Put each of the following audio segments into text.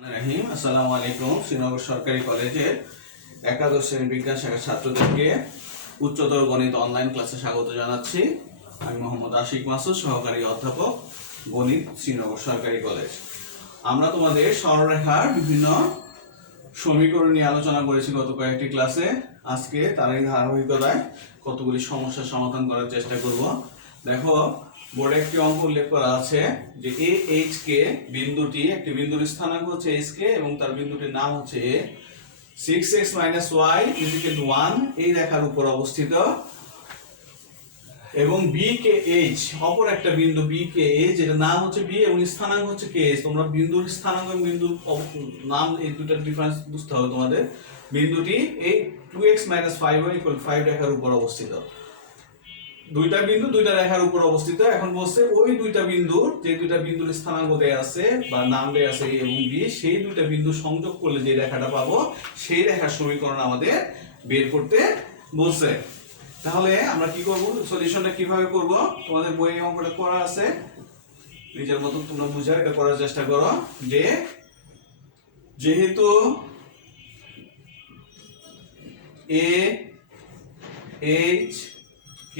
রাহিম আসসালামু আলাইকুম। শ্রীনগর সরকারি কলেজের একাদশ শ্রেণী বিজ্ঞান শাখার ছাত্রদেরকে উচ্চতর গণিত অনলাইন ক্লাসে স্বাগত জানাচ্ছি। আমি মোহাম্মদ আশিক মাসুদ, সহকারী অধ্যাপক, গণিত, শ্রীনগর সরকারি কলেজ। আমরা তোমাদের সরলরেখার বিভিন্ন সমীকরণ নিয়ে আলোচনা করেছি গত কয়েকটি ক্লাসে। আজকে তারই ধারাবাহিকতায় কতগুলি সমস্যার সমাধান করার চেষ্টা করব। দেখো, বোর্ডে একটি অঙ্ক উল্লেখ করা আছে যে এ এইচ কে বিন্দুটি, একটি বিন্দুর স্থানাঙ্ক হচ্ছে এইচ কে এবং তার বিন্দুটির নাম হচ্ছে এ, 6x - y = 1 এই রেখার উপর অবস্থিত, এবং বি কে এইচ অপর একটা বিন্দু বি কে এইচ, যেটা নাম হচ্ছে বি এবং স্থানাঙ্ক হচ্ছে কে এইচ। তোমরা বিন্দুর স্থানাঙ্ক এবং বিন্দুর নাম এই দুটার ডিফারেন্স বুঝতে হবে তোমাদের। বিন্দুটি এই 2x - 5y = 5 রেখার উপর অবস্থিত। দুইটা বিন্দু দুইটা রেখার উপর অবস্থিত। এখন বলছে ওই দুইটা বিন্দুর, যে দুইটা বিন্দুর স্থানাঙ্ক দেয়া আছে বা নাম দেয়া আছে এ এবং বি, সেই দুইটা বিন্দু সংযোগ করলে যে রেখাটা পাবো সেই রেখার সমীকরণ আমাদের বের করতে বলছে। তাহলে আমরা কি করব, সলিউশনটা কিভাবে করব? তোমাদের বইয়ে অঙ্কটা করা আছে, নিজের মতো তোমরা বুঝার এটা করার চেষ্টা করো। যে যেহেতু এ এইচ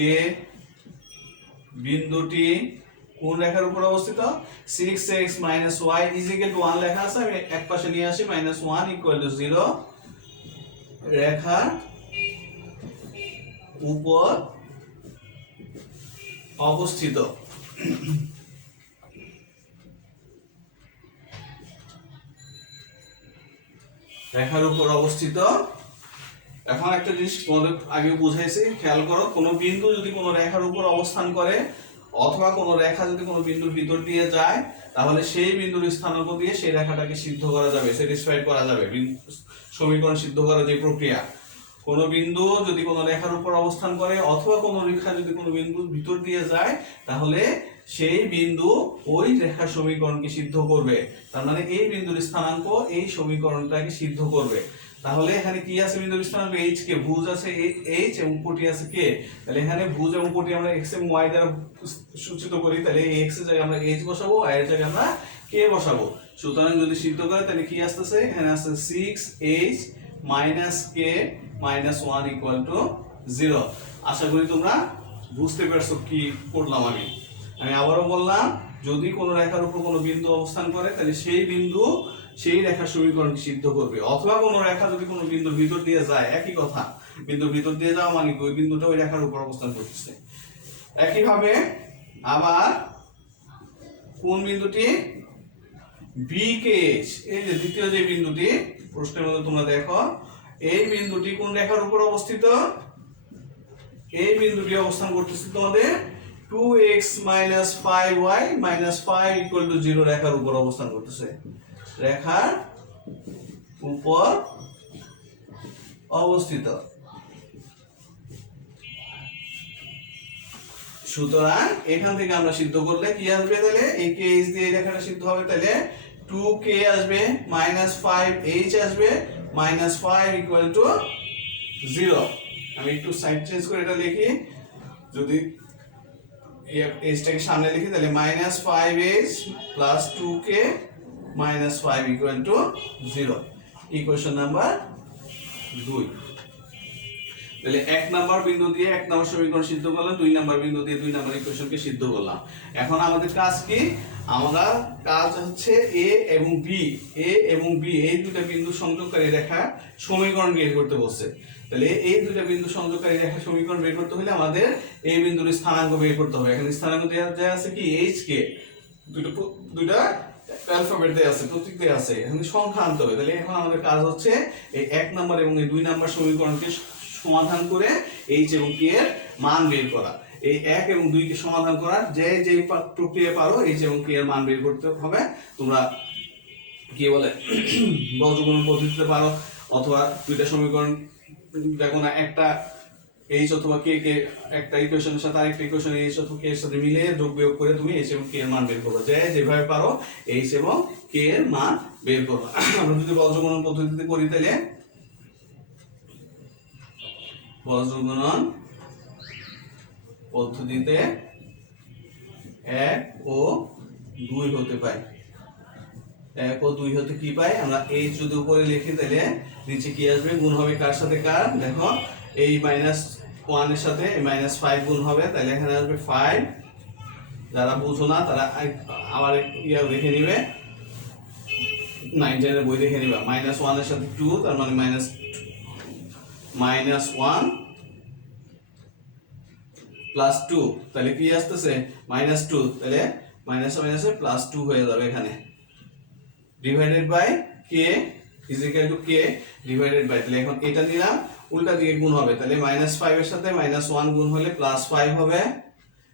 কে বিন্দুটি কোন রেখার উপর অবস্থিত, 6x - y = 1 লেখা আছে, আমি এক পাশে নিয়ে আসি, -1 = 0 রেখার উপর অবস্থিত। রেখার উপর অবস্থিত। এখন একটা জিনিস তোমাদের আগে বুঝাইছি, খেয়াল করো, কোনো বিন্দু যদি কোনো রেখার উপর অবস্থান করে অথবা কোনো রেখা যদি কোনো বিন্দুর ভিতর দিয়ে যায়, তাহলে সেই বিন্দুর স্থানাঙ্ক দিয়ে সেই রেখাটাকে সিদ্ধ করা যাবে, স্যাটিসফাইড করা যাবে। সমীকরণ সিদ্ধ করার যে প্রক্রিয়া, কোনো বিন্দু যদি কোনো রেখার উপর অবস্থান করে অথবা কোনো রেখা যদি কোনো বিন্দুর ভিতর দিয়ে যায়, তাহলে সেই বিন্দু ওই রেখার সমীকরণকে সিদ্ধ করবে। তার মানে এই বিন্দুর স্থানাঙ্ক এই সমীকরণটাকে সিদ্ধ করবে। তাহলে এখানে কি আছে, বিন্দুর স্থানাঙ্ক এইচ কে, ভুজ আছে এইচ এবং কোটি আছে কে। তাহলে এখানে ভুজ এবং কোটি আমরা এক্স এবং ওয়াই দ্বারা সূচিত করি, তাহলে এই এক্স এর জায়গায় আমরা এইচ বসাবো, ওয়াই এর জায়গায় আমরা কে বসাবো। সুতরাং যদি সিদ্ধ করে তাহলে কি আসতেছে, এখানে আসছে 6h - k - 1 = 0। আশা করি তোমরা বুঝতে পারছো কি করলাম। আমি আবারও বললাম, যদি কোনো রেখার উপর কোনো বিন্দু অবস্থান করে তাহলে সেই বিন্দু সেই রেখার সমীকরণকে সিদ্ধ করবে, অথবা কোনো রেখা যদি কোনো বিন্দুর ভিতর দিয়ে যায়, একই কথা, বিন্দুর ভিতর দিয়ে যাওয়া মানে ওই বিন্দুটা ওই রেখার উপর অবস্থান করতেছে। একইভাবে আবার কোন বিন্দুটি, বি কে এইচ, এই যে দ্বিতীয় যে বিন্দুটি প্রশ্নের মধ্যে তোমরা দেখো, এই বিন্দুটি কোন রেখার উপর অবস্থিত, এই বিন্দুটি অবস্থান করতেছে তোমাদের 2x - 5y - 5 = 0 রেখার উপর অবস্থান করতেছে, রেখার উপর অবস্থিত। সুতরাং এখান থেকে আমরা সিদ্ধ করলে কি আসবে, তাহলে এই কে এইচ দিয়ে এই রেখাটা সিদ্ধ হবে, তাহলে 2k আসবে, -5h আসবে, -5 = 0। আমি একটু সাইড চেঞ্জ করে এটা লিখি, যদি এইচটাকে সামনে লিখি তাহলে -5h + 2k - 5 = 0, ইকুয়েশন নাম্বার 2। তাহলে 1 নাম্বার বিন্দু দিয়ে 1 নাম্বার সমীকরণ সিদ্ধ করলাম, 2 নাম্বার বিন্দু দিয়ে 2 নাম্বার ইকুয়েশনকে সিদ্ধ করলাম। এখন আমাদের কাজ কি, আমরা কাজ হচ্ছে এ এবং বি, এ এবং বি এই দুটো বিন্দু সংযোগকারী রেখা সমীকরণ বের করতে বলছে। তাহলে এই দুটো বিন্দু সংযোগকারী রেখা সমীকরণ বের করতে হলে আমাদের এই বিন্দুর স্থানাঙ্ক বের করতে হবে। এখানে স্থানাঙ্ক দেয়া আছে কি, এইচ কে, দুইটা অ্যালফাবেট দেয়া আছে, প্রতীক দেয়া আছে, এখানে সংখ্যা আনতে হবে। তাহলে এখন আমাদের কাজ হচ্ছে এই 1 নাম্বার এবং এই 2 নাম্বার সমীকরণকে সমাধান করে এইচ এবং কে এর মান বের করা। এই 1 এবং 2 কে সমাধান করার যে প্রক্রিয়া পারো, এইচ এবং কে এর মান বের করতে হবে। তোমরা কি বলে বজ্রগুণন পদ্ধতিতে পারো, অথবা দুইটা সমীকরণ দেখো না, একটা এইচ অথবা কে কে একটা ইকুয়েশনের সাথে আরেকটা ইকুয়েশন এইচ অথবা কে এর সাথে মিলে যোগ বিয়োগ করে তুমি এইচ এবং কে এর মান বের করবে। যেভাবে পারো এইচ এবং কে এর মান বের করবে। আমরা যদি বজ্রগুণন পদ্ধতিতে করি, তাহলে বজ্রগুণন পদ্ধতিতে 1 ও 2 হতে পারে। 1 ও 2 হতে কি পাই আমরা h যদি উপরে লিখি তাহলে নিচে কি আসবে গুণ হবে কার সাথে কার দেখো এই -1 এর সাথে এই -5 গুণ হবে তাহলে এখানে আসবে 5 যারা বুঝো না তারা আবার ইয়া দেখে নিবে 9 10 এর বই দেখে নিবা -1 এর সাথে 2 তার মানে -1 প্লাস 2 তাহলে কি আসতেছে -2 তাহলে মাইনাসে মাইনাসে প্লাস 2 হয়ে যাবে এখানে divided by k is equal to k divided by তাহলে এখন এটা নিলাম উল্টা দিকে গুণ হবে তাহলে -5 এর সাথে -1 গুণ হলে +5 হবে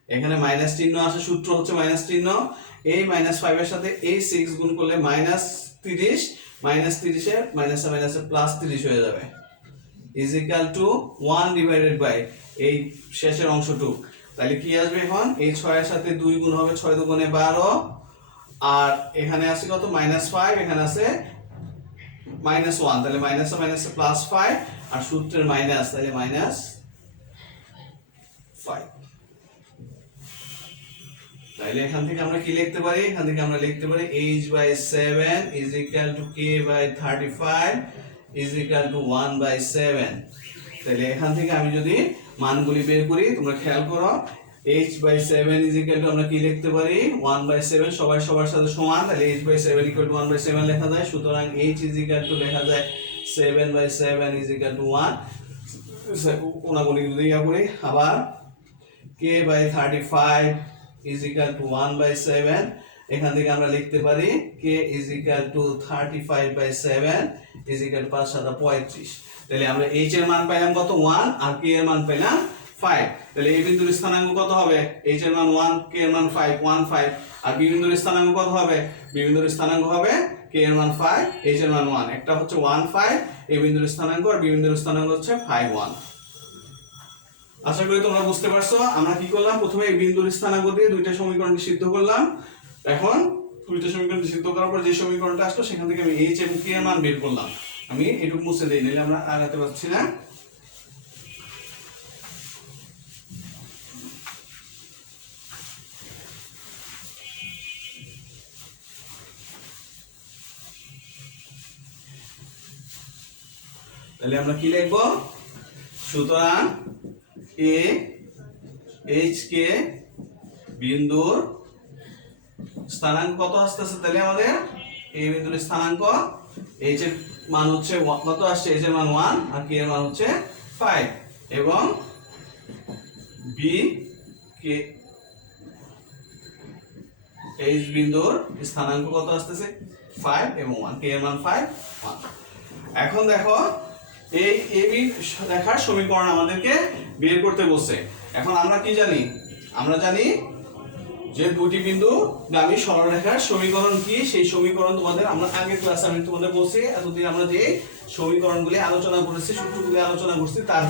এখানে মাইনাস চিহ্ন আসে সূত্র হচ্ছে মাইনাস চিহ্ন এই -5 এর সাথে এই 6 গুণ করলে -30 -30 এর মাইনাসে মাইনাসে +30 হয়ে যাবে is equal to 1 divided by এই শেষের অংশটুকু তাহলে কি আসবে এখন এই 6 এর সাথে 2 গুণ হবে 6 দুগুণে 12 আর এখানে আছে কত -5 এখানে আছে -1 তাহলে মাইনাসে মাইনাসে +5 আর সূত্রের মাইনাস তাহলে -5 তাহলে এখান থেকে আমরা কি লিখতে পারি এখান থেকে আমরা লিখতে পারি h/7 is equal to k/35 is equal to 1/7 তাহলে এখান থেকে আমি যদি মানগুলি বের করি তোমরা খেয়াল করো h/7 is equal to আমরা কি লিখতে পারি 1/7 সবাই সবার সাথে সমান তাহলে h/7 equal to 1/7 লেখা যায় সুতরাং h is equal to লেখা যায় 7/7 is equal to 1 কোনাগুলি যদি ইয়া করি আবার k/35 is equal to 1/7 এখান থেকে আমরা লিখতে পারি k is equal to 35/7 is equal to 5 7 35 তাহলে আমরা h এর মান পাইলাম কত 1 আর k এর মান পাইলাম 5 তাহলে এই বিন্দুর স্থানাঙ্ক কত হবে h এর মান 1 k এর মান 5 1 5 আর b বিন্দুর স্থানাঙ্ক কত হবে b বিন্দুর স্থানাঙ্ক হবে k এর মান 5 h এর মান 1 একটা হচ্ছে 1 5 এই বিন্দুর স্থানাঙ্ক আর b বিন্দুর স্থানাঙ্ক হচ্ছে 5 1 আশা করি তোমরা বুঝতে পারছো আমরা কি করলাম প্রথমে এই বিন্দুর স্থানাঙ্ক দিয়ে দুইটা সমীকরণ সিদ্ধ করলাম এখন দুইটা সমীকরণ সিদ্ধ করার পর যে সমীকরণটা আসলো সেখান থেকে আমি h এবং k এর মান বের করলাম আমি এটুকু মুছে দেই নাহলে আমরা আগাতে পারছি না তাহলে আমরা কি লিখব সুতরাং a h k বিন্দুর স্থানাঙ্ক কত আসছে তাহলে আমাদের এই বিন্দুর স্থানাঙ্ক h এর মান হচ্ছে কত আসছে h এর মান 1 আর k এর মান হচ্ছে 5 এবং b k h বিন্দুর স্থানাঙ্ক কত আসছে 5 এবং 1 k এর মান 5 1 এখন দেখো এই ab রেখার সমীকরণ আমাদেরকে বের করতে বলছে এখন আমরা কি জানি আমরা জানি যে দুটি বিন্দু গামী সরলরেখার সমীকরণ কি সেই সমীকরণ তোমাদের আমরা আগের ক্লাসে আমি তোমাদের বলছি এতদিন আমরা যে সমীকরণগুলি আলোচনা করেছি সূত্রগুলি আলোচনা করছি তার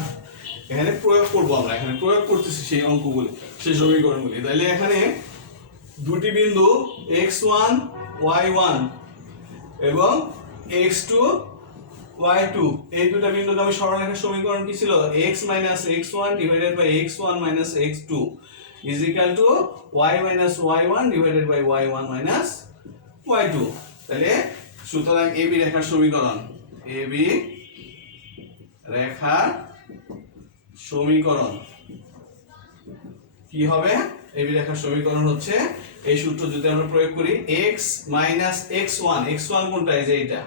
এখানে প্রয়োগ করব আমরা এখানে প্রয়োগ করতেছি সেই অঙ্কগুলি সেই সমীকরণগুলি তাহলে এখানে দুটি বিন্দু x1 y1 এবং x2 y2 এই দুটো বিন্দুগামী সরলরেখার সমীকরণ কি ছিল x - x1 divided by x1 - x2 is equal to y minus y1 divided by y1 minus y2 তাহলে সুতরাং AB রেখার সমীকরণ AB রেখার সমীকরণ কি হবে AB রেখার সমীকরণ হচ্ছে এই সূত্র যদি আমরা প্রয়োগ করি x minus x1 x1 কোনটা এই যে এটা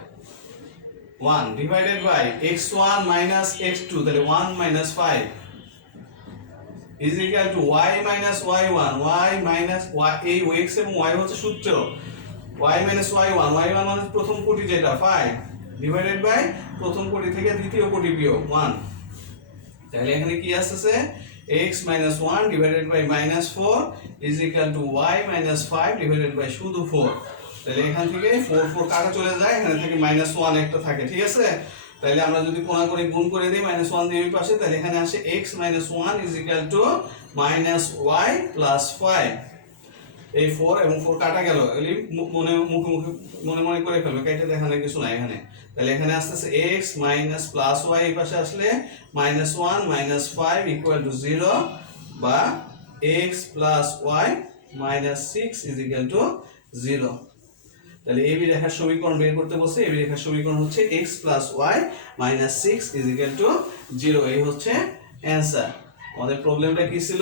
1 divided by x1 minus x2 তাহলে 1 minus 5 is equal to y minus y1 y minus y এই x এবং y হচ্ছে সূত্র y minus y1 y1 মানে প্রথম কোটি যেটা 5 divided by প্রথম কোটি থেকে দ্বিতীয় কোটি বিয়োগ 1 তাহলে এখানে কি আসছে x minus 1 divided by minus 4 is equal to y minus 5 divided by শুধু 4 তাহলে এখান থেকে 4 4 কাটা চলে যায় এখানে থেকে -1 একটা থাকে ঠিক আছে তাহলে আমরা যদি কোণা করে গুণ করে দেই -1 দিয়ে এই পাশে তাহলে এখানে আসে x - 1 - y + 5 এই 4 এবং 4 কাটা গেল এলি মনে মুখে মুখে মনে মনে করে ফেলবে কেটে দেখানোর কিছু নাই এখানে তাহলে এখানে আসছে x - y এই পাশে আসলে -1 - 5 = 0 বা x + y - 6 = 0 তাহলে AB রেখার সমীকরণ বের করতে বলছে। AB রেখার সমীকরণ হচ্ছে x + y - 6 = 0। এই হচ্ছে অ্যানসার। আমাদের প্রবলেমটা কি ছিল,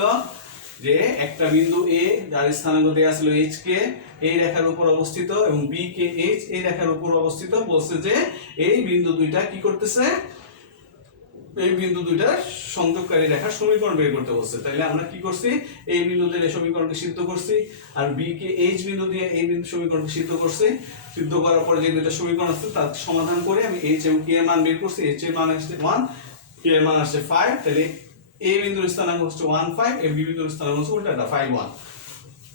যে একটা বিন্দু A যার স্থানাঙ্ক দেয়া ছিল h কে এই রেখার উপর অবস্থিত এবং B কে h এই রেখার উপর অবস্থিত, বলছে যে এই বিন্দু দুইটা কি করতেছে, এই বিন্দু দুইটার সংযোগকারী রেখার সমীকরণ বের করতে বলছে। তাইলে আমরা কি করছি, এই বিন্দু দিয়ে সমীকরণকে সিদ্ধ করছি আর B কে h বিন্দু দিয়ে এই বিন্দু সমীকরণকে সিদ্ধ করছি। সিদ্ধ করার পরে যে দুইটা সমীকরণ আছে তার সমাধান করে আমি h এবং k এর মান বের করছি। h এর মান আসছে 1, k এর মান আসছে 5। তাহলে a বিন্দুর স্থানাঙ্ক হচ্ছে 1 5, এবং b বিন্দুর স্থানাঙ্ক হচ্ছে উল্টাটা 5 1।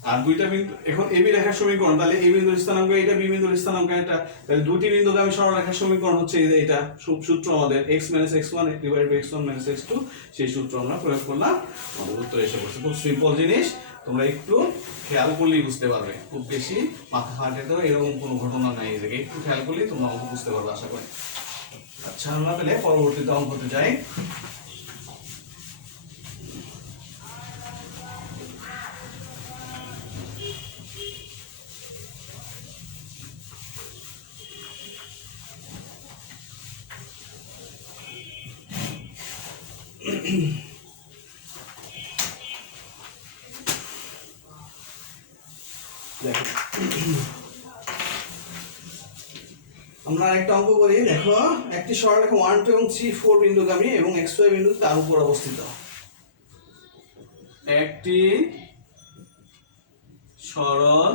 আর দুইটা বিন্দু এখন AB রেখার সমীকরণ, তাহলে a বিন্দুর স্থানাঙ্ক এটা, b বিন্দুর স্থানাঙ্ক এটা, তাহলে দুটি বিন্দুগামী সরলরেখার সমীকরণ হচ্ছে এটা। সূত্র আমাদের x - x1 / x1 - x2, সেই সূত্র আমরা প্রয়োগ করলাম, আমাদের উত্তর এসে পড়ছে। খুব সিম্পল জিনিস, তোমরা একটু খেয়াল করলেই বুঝতে পারবে। খুব বেশি মাথা ফাটে তো এরকম কোনো ঘটনা নাই, এই একটু খেয়াল করলেই তোমরা অঙ্ক বুঝতে পারবে আশা করি। আচ্ছা, আমরা তাহলে পরবর্তীতে অঙ্কতে যাই। আমরা একটা অঙ্ক করি। দেখো, একটি সরলরেখা 1 2 এবং 3 4 বিন্দুগামী এবং xy বিন্দু তার উপর অবস্থিত। একটি সরল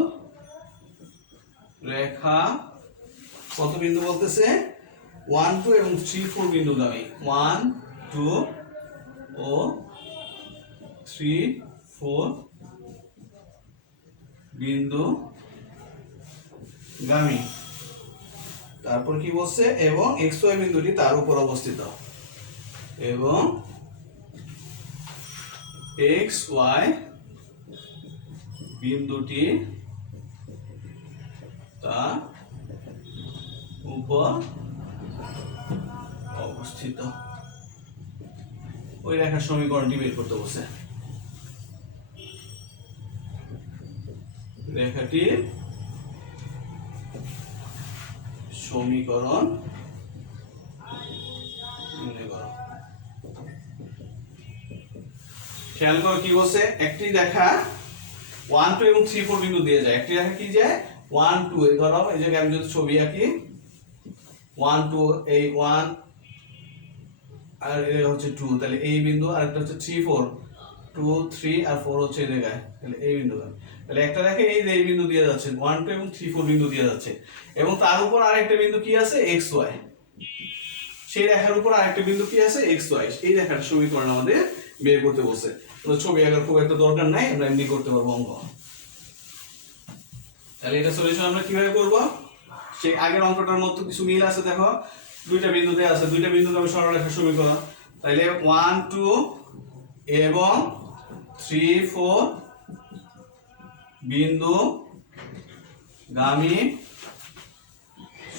রেখা কত বিন্দু বলতেছে, 1 2 এবং 3 4 বিন্দুগামী, 1 2 ও 3 4 বিন্দুগামী। তারপর কি বলছে, এবং xy বিন্দুটি তার উপর অবস্থিত, এবং xy বিন্দুটি তার উপর অবস্থিত। ওই রেখার সমীকরণটি বের করতে বলছে। রেখাটির সমীকরণ নির্ণয় করো। খেয়াল করো কি বলছে, একটি রেখা 1 2 এবং 3 4 বিন্দু দিয়ে যায়। একটি রেখা কি যায়, 1 2, এই ধরো এই জায়গায় আমি যদি ছবি আঁকি, 1 2, এই 1 আর এই হচ্ছে 2, তাহলে এই বিন্দু, আর একটা হচ্ছে 3 4, 2 3 আর 4 হচ্ছে এই জায়গায়, তাহলে এই বিন্দু। তাহলে একটা রেখা এই বিন্দু দিয়ে যাচ্ছে, 1 2 এবং 3 4 বিন্দু দিয়ে যাচ্ছে, এবং তার উপর আরেকটা বিন্দু কি আছে, xy। সেই রেখার উপর আরেকটা বিন্দু কি আছে, xy। এই রেখার সমীকরণ আমাদের বের করতে বলছে। ছবি আঁকার খুব একটা দরকার নাই, আমরা এমনি করতে পারবো অঙ্ক। তাহলে এটা সলিউশন আমরা কিভাবে করব, সেই আগের অঙ্কটার মতো কিছু মিল আছে। দেখো, দুইটা বিন্দু দেয়া আছে, দুইটা বিন্দুগামী সরলরেখার সমীকরণ। তাহলে 1 2 এবং 3 4 বিন্দুগামী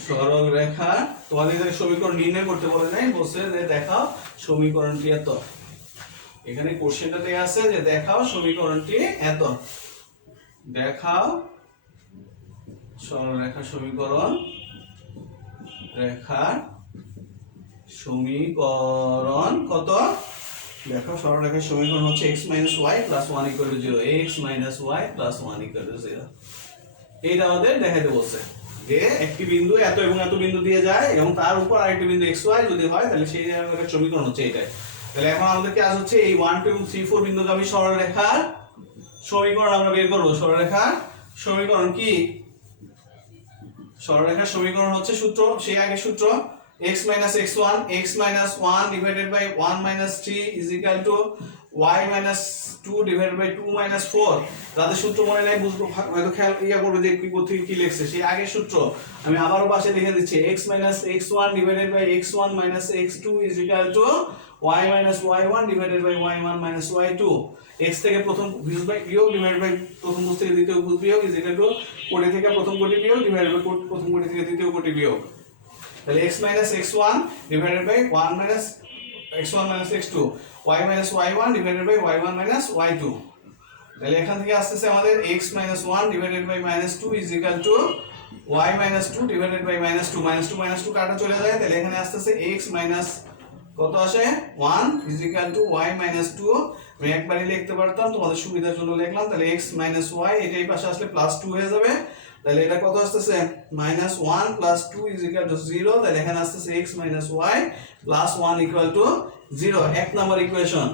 সরলরেখা, তোমাদের সমীকরণ নির্ণয় করতে বলে নাই, বলছে যে দেখাও সমীকরণটি এত। এখানে কোশ্চেনটা দেয়া আছে যে দেখাও সমীকরণটি এত। দেখাও সরলরেখার সমীকরণ, রেখার সমীকরণ কত, দেখো সরলরেখার সমীকরণ হচ্ছে x - y + 1 = 0, x - y + 1 = 0। এইটা আমাদের দেখাইতে বলছে যে একটি বিন্দু এত এবং এত বিন্দু দিয়ে যায়, এবং তার উপর আরেকটি বিন্দু xy যদি হয়, তাহলে সেই রেখার সমীকরণ হচ্ছে এটাই। তাহলে এখন আমাদের কাজ হচ্ছে এই 1 2 এবং 3 4 বিন্দুগামী সরলরেখার সমীকরণ আমরা বের করব। সরলরেখার সমীকরণ কি, সরলরেখার সমীকরণ হচ্ছে সূত্র, সেই আগে সূত্র, x - x1 x - 1 / 1 - 3 = y - 2 / 2 - 4। যাদের সূত্র মনে নাই, বুঝবো হয়তো খেয়াল করবে যে কি কোথায় কি লিখছে, সেই আগের সূত্র আমি আবারও পাশে লিখে দিচ্ছি, x - x1 / x1 - x2 = y - y1 / y1 - y2। x থেকে প্রথম বিয়োগ ডিভাইড বাই প্রথম কোটি থেকে দ্বিতীয় কোটি বিয়োগ কোটি থেকে প্রথম কোটি বিয়োগ ডিভাইড বাই প্রথম কোটি থেকে দ্বিতীয় কোটি বিয়োগ। তাহলে x - x1 / 1 - x1 - x2, y - y1 / y1 - y2। তাহলে এখান থেকে আসতেছে আমাদের x - 1 / -2 = y minus 2 divided by minus 2 minus 2 কাটা চলে যায়, তাহলে এখানে আসতেছে x মাইনাস কত আসে 1 is equal two y minus 2। আমি একবারই লিখতে পারতাম, তোমাদের সুবিধার জন্য লিখলাম। তাহলে x মাইনাস y এটা এই পাশে আসলে প্লাস 2 হয়ে যাবে, তাহলে এটা কত আসতেছে minus 1 plus 2 is equal two 0। তাহলে এখানে আসতেছে x minus y plus 1 equal to 0, এক নাম্বার ইকুয়েশন।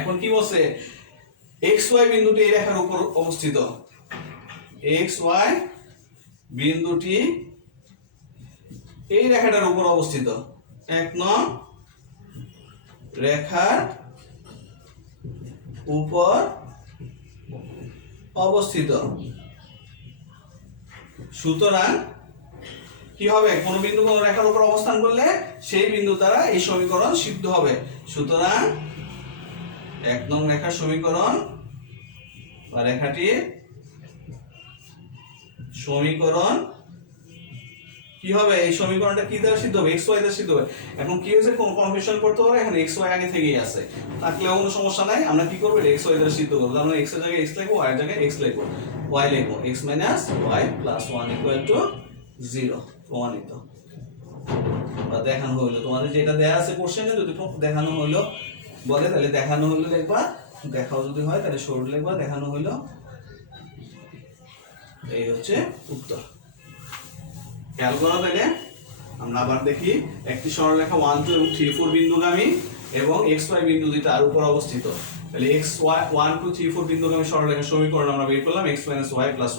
এখন কি বলছে, xy বিন্দুটি এই রেখার উপর অবস্থিত, xy বিন্দুটি এই রেখাটার উপর অবস্থিত, এক নং রেখার উপর অবস্থিত। সুতরাং কি হবে, কোন বিন্দু কোন রেখার উপর অবস্থান করলে সেই বিন্দু দ্বারা এই সমীকরণ সিদ্ধ হবে। সুতরাং এক নং রেখার সমীকরণ বা রেখাটির সমীকরণ কি হবে, এই সমীকরণটা কি দ্বারা সিদ্ধ হবে, xy দ্বারা সিদ্ধ হবে। এখন কি হয়েছে, কোন কনফিউশন করতে পারে, এখন xy আগে থেকেই আছে, থাকলেও কোনো সমস্যা নাই। আমরা কি করব, xy দ্বারা সিদ্ধ করব। আমরা x এর জায়গায় x লিখব, y এর জায়গায় x লিখব, y লিখব x minus y plus 1 equal to 0 প্রমাণিত বা দেখানো হলো। তোমাদের যেটা দেয়া আছে কোশ্চেনে, যদি দেখানো হলো বলে তাহলে দেখানো হলো লিখবা, দেখাও যদি হয় তাহলে শর্ট লিখবা, দেখানো হলো। এই হচ্ছে উত্তর। খেয়াল করো, তাহলে আমরা আবার দেখি, একটি সরলরেখা 1 2 এবং 3 4 বিন্দুগামী এবং xy বিন্দু দুই তার উপর অবস্থিত। তাহলে xy 1 2 3 4 বিন্দুগামী সরলরেখার সমীকরণ আমরা বের করলাম, x - y +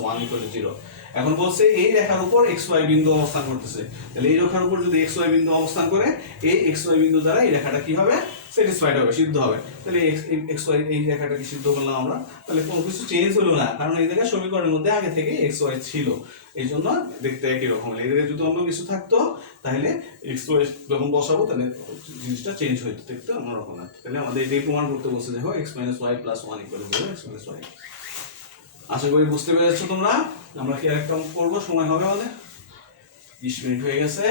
1 = 0। এখন বলছে এই রেখার উপর xy বিন্দু অবস্থান করতেছে, তাহলে এই রেখার উপর যদি xy বিন্দু অবস্থান করে, এই xy বিন্দু দ্বারা এই রেখাটা কি হবে, স্যাটিসফাইড হবে, সিদ্ধ হবে। তাহলে xy এই রেখাটাকে সিদ্ধ করলাম আমরা, তাহলে কোনো কিছু চেঞ্জ হলো না, কারণ এই জায়গায় সমীকরণের মধ্যে আগে থেকে xy ছিল, এই জন্য দেখতে একই রকম। এই জায়গায় যদি অন্য কিছু থাকতো তাহলে xy যখন বসাবো তাহলে জিনিসটা চেঞ্জ হইতো, দেখতে অন্যরকম লাগতো। তাহলে আমাদের এটাই প্রমাণ করতে বলছে যে x - y + 1 = 0, x - y। আশা করি বুঝতে পেরেছো তোমরা। আমরা কি আরেকটা অঙ্ক করব, সময় হবে আমাদের, 20 মিনিট হয়ে গেছে।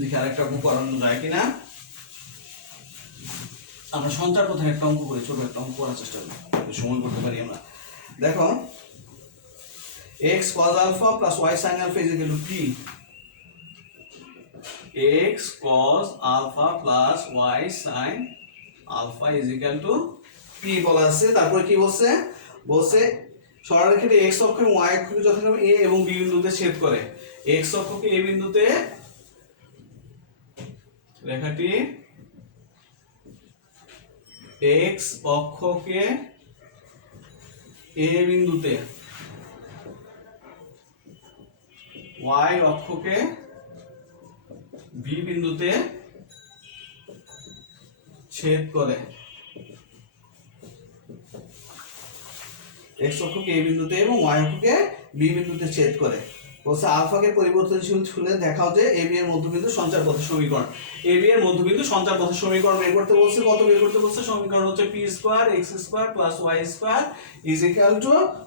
দেখি আরেকটা অঙ্ক করানো যায় কিনা। আমরা সঞ্চার প্রথমে একটা অঙ্ক করি, ছোট একটা অঙ্ক করার চেষ্টা করি, সময় করতে পারি আমরা। দেখো x cos alpha plus y sin alpha is equal to p। x cos alpha plus y sin alpha is equal to p বলা আছে। তারপরে কি বলছে, বলছে সরলরেখাটি x অক্ষ এবং y অক্ষকে যথাক্রমে a এবং b বিন্দুতে ছেদ করে। x অক্ষকে a বিন্দুতে, রেখাটি x অক্ষকে a বিন্দুতে, y অক্ষকে b বিন্দুতে ছেদ করে। x অক্ষকে a বিন্দুতে এবং y অক্ষকে b বিন্দুতে ছেদ করে। বলছে আলফাকে পরিবর্তনশীল ছুলে দেখাও যে ab এর মধ্যবিন্দু সঞ্চার পথের সমীকরণ। ab এর মধ্যবিন্দু সঞ্চার পথের সমীকরণ বের করতে বলছে। কত বের করতে বলছে, সমীকরণ হচ্ছে p² x² + y² =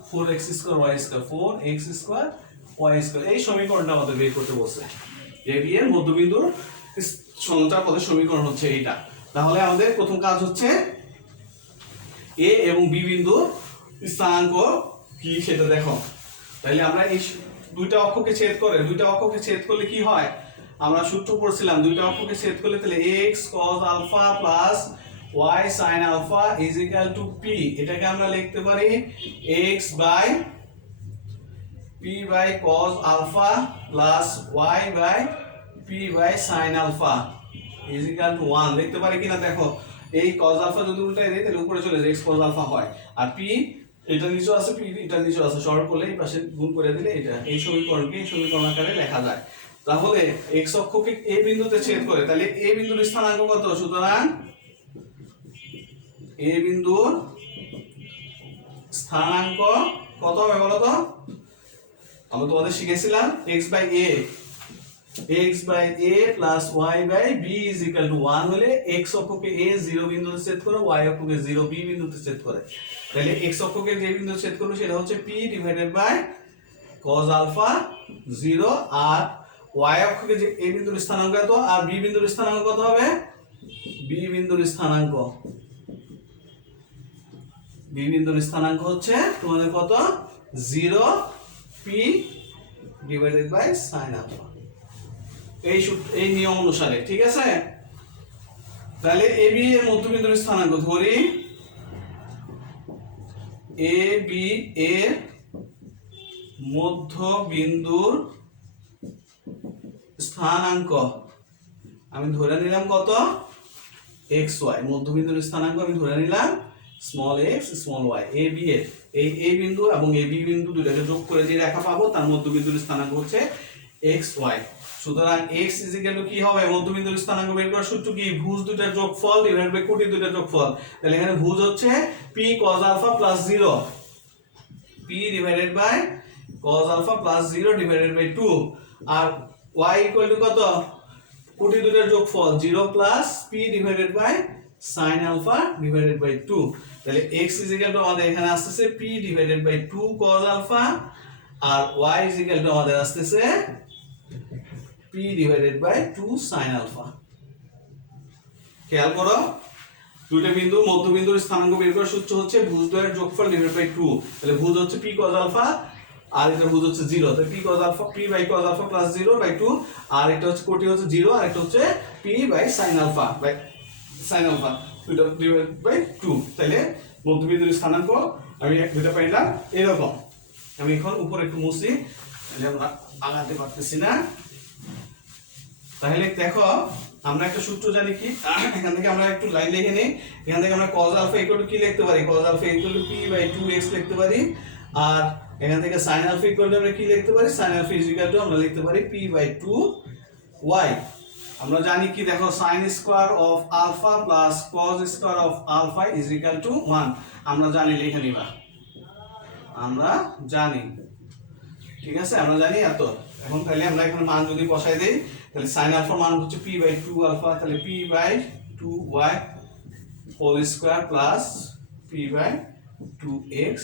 4x² y², 4x² y²। এই সমীকরণটা আমাদের বের করতে বলছে। ab এর মধ্যবিন্দুর সঞ্চার পথের সমীকরণ হচ্ছে এইটা। তাহলে আমাদের প্রথম কাজ হচ্ছে a এবং b বিন্দু স্থানাঙ্ক কি সেটা দেখো। তাহলে আমরা এই দুইটা অক্ষকে ছেদ করে, দুইটা অক্ষকে ছেদ করলে কি হয়, আমরা সূত্র পড়ছিলাম, দুইটা অক্ষকে ছেদ করলে তাহলে x cos alpha plus y sin alpha is equal to p। এটাকে আমরা লিখতে পারি x by p by cos alpha plus y by p by sin alpha is equal to 1 লিখতে পারি কিনা দেখো। এই cos alpha যদি উল্টাই দেই তাহলে উপরে চলে যায়, x cos alpha হয়, আর p এটা নিচে আছে, p এটা নিচে আছে, সরল করলে এই পাশে গুণ করে দিলে এটা এই সমীকরণকে এই সমীকরণ আকারে লেখা যায়। তাহলে x অক্ষকে a বিন্দুতে ছেদ করে, তাহলে a বিন্দুর স্থানাঙ্ক কত, সুতরাং a বিন্দুর স্থানাঙ্ক কত হবে বলো তো। আমরা তোমাদের শিখেছিলাম x by a plus y by b is equal to 1 হলে x অক্ষকে a 0 বিন্দুতে ছেদ করে, y অক্ষকে 0 b বিন্দুতে ছেদ করে। তাহলে x অক্ষকে যে বিন্দুতে ছেদ করবে সেটা হচ্ছে p divided by cos alpha 0, R y অক্ষকে যে a বিন্দুর স্থানাঙ্ক কত, আর b বিন্দুর স্থানাঙ্ক কত হবে, b বিন্দুর স্থানাঙ্ক বি বিন্দুর স্থানাঙ্ক হচ্ছে তোমাদের কত 0 p divided by sine alpha. এই নিয়ম অনুসারে, ঠিক আছে? তাহলে এ বি এর মধ্যবিন্দুর স্থানাঙ্ক ধরি, এ বি এর মধ্যবিন্দুর স্থানাঙ্ক আমি ধরে নিলাম কত এক্স ওয়াই। মধ্যবিন্দুর স্থানাঙ্ক আমি ধরে নিলাম small x small Y. A B এর এই এ বিন্দু এবং এ বি বিন্দু দুটাকে যোগ করে যে রেখা পাবো তার মধ্যবিন্দুর স্থানাঙ্ক হচ্ছে এক্স ওয়াই। সুতরাং x ইজিক্যাল টু কি হবে, মধ্যবিন্দুর স্থানাঙ্ক বের করার সূত্র কি, ভুজ দুইটার যোগফল ডিভাইডেড বাই কোটি দুইটার যোগফল। তাহলে এখানে ভুজ হচ্ছে p cos alpha plus 0, p divided by cos alpha plus 0 divided by 2, আর y ইকুয়াল টু কত, কোটি দুইটার যোগফল 0 plus p divided by sin alpha divided by 2। তাহলে x ইজিক্যাল টু আমাদের এখানে আসছে p divided by 2 cos alpha, আর y ইজিক্যাল টু আমাদের আসছে p divided by 2 sin alpha. খেয়াল করো, দুটো বিন্দু মধ্যবিন্দুর স্থানাঙ্ক বের করার সূত্র হচ্ছে ভুজ দ্বয়ের যোগফল ডিভাইডেড বাই 2। তাহলে ভুজ হচ্ছে p cos আলফা আর এটা ভুজ হচ্ছে 0। তাহলে p cos alpha p by cos alpha plus 0 by 2, আর এটা হচ্ছে কোটি হচ্ছে 0 আর এটা হচ্ছে p by sin alpha by sin alpha দুটো ডিভাইডেড বাই 2। তাহলে মধ্যবিন্দুর স্থানাঙ্ক আমি দুটো পাইলাম এরকম। আমি এখন উপরে একটু মুছি, তাহলে আমরা আগাতে পারতেছি না। তাহলে দেখো আমরা একটা সূত্র জানি কি, এখান থেকে আমরা একটু লাইন লিখে নেই। এখান থেকে আমরা cos আলফা ইকুয়াল টু কি লিখতে পারি, cos alpha equal to p by 2x লিখতে পারি। আর এখান থেকে sin আলফা ইকুয়াল টু আমরা কি লিখতে পারি, sin alpha is equal to আমরা লিখতে পারি p বাই 2y। আমরা জানি কি, দেখো sin square of alpha plus cos square of alpha is equal to 1। আমরা জানি, লিখে নিবা, আমরা জানি, ঠিক আছে? আমরা জানি এত। এখন তাহলে আমরা এখানে মান যদি বসাই দেই, তাহলে sin আলফা মান হচ্ছে p বাই 2 আলফা, তাহলে p by 2y whole square plus p by 2x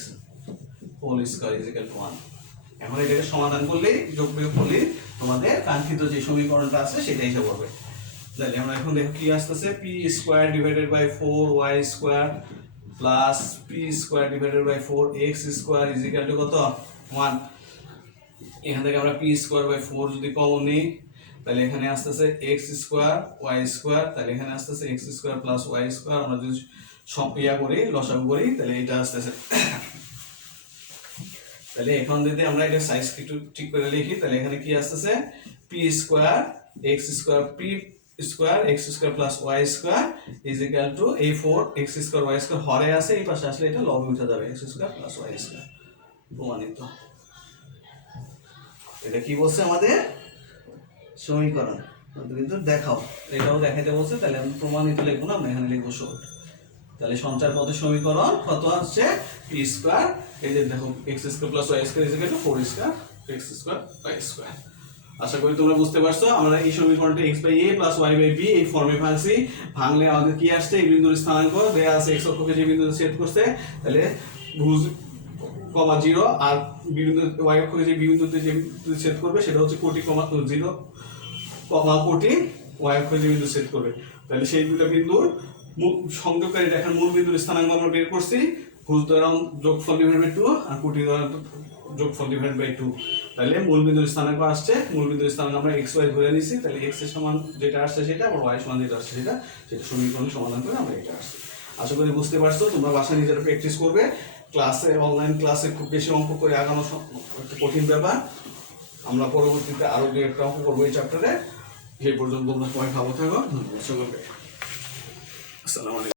whole square is equal to 1। এখন এটাকে সমাধান করলেই, যোগ বিয়োগ করলেই তোমাদের কাঙ্ক্ষিত যে সমীকরণটা আছে সেটা এসে পড়বে। তাহলে আমরা এখন দেখো কি আসতেছে, p square divided by 4y square plus p square divided by 4x square is equal to কত 1। এখান থেকে আমরা p স্কয়ার বাই 4 যদি কমন নিই, তাহলে এখানে আসতেছে x স্কয়ার y স্কয়ার, তাহলে এখানে আসতেছে x square plus y square. আমরা যদি ইয়া করি, লসাগু করি, তাহলে এটা আসতেছে। তাহলে এখন যদি আমরা এটা সাইজ একটু ঠিক করে লিখি, তাহলে এখানে কি আসতেছে, p square x square p square x square plus y square is equal two এই 4 x স্কয়ার y স্কয়ার হরে আছে, এই পাশে আসলে এটা লবে উঠে যাবে, x square plus y square. প্রমাণিত। এটা কি বলছে আমাদের সমীকরণ, কিন্তু দেখাও, এটাও দেখাইতে বলছে। তাহলে আমি প্রমাণিত লিখবো না, আমরা এখানে লিখবো শর্ট। তাহলে সঞ্চার পথের সমীকরণ কত আসছে, p স্কয়ার, এই যে দেখো x square plus y square is equal to 4 square x square y square. আশা করি তোমরা বুঝতে পারছো। আমরা এই সমীকরণটা x by a plus y by b এই ফর্মে ভাঙছি। ভাঙলে আমাদের কি আসছে, এই বিন্দুর স্থানাঙ্ক দেয়া আছে, x অক্ষকে যে বিন্দুতে ছেদ করছে, তাহলে ভুজ কমা 0, আর বিন্দু y অক্ষকে যে বিন্দুতে যে ছেদ করবে সেটা হচ্ছে কোটি কমা 0 কমা কোটি y অক্ষকে যে বিন্দু ছেদ করবে। তাহলে সেই দুটো বিন্দুর সংযোগকারী রেখার মূল বিন্দুর স্থানাঙ্ক আমরা বের করছি, ভুজ দ্বারা যোগফল ডিভাইডেড বাই 2 আর কোটি দ্বারা যোগফল ডিভাইডেড বাই 2। তাহলে মূল বিন্দুর স্থানাঙ্ক আসছে, মূল বিন্দুর স্থানাঙ্ক আমরা x y ধরে নিছি। তাহলে x এর সমান যেটা আসছে সেটা, আর y সমান যেটা আসছে সেটা সমীকরণ সমাধান করে আমরা এটা আসছে। আশা করি বুঝতে পারছো। তোমরা বাসায় নিজেরা প্র্যাকটিস করবে। ক্লাসে, অনলাইন ক্লাসে খুব বেশি অঙ্ক করে আগানো একটা কঠিন ব্যাপার। আমরা পরবর্তীতে আরো দুই একটা অঙ্ক করবো এই চ্যাপ্টারে। সেই পর্যন্ত তোমরা সবাই ভালো থাকো। ধন্যবাদ সকলকে। আসসালামু আলাইকুম।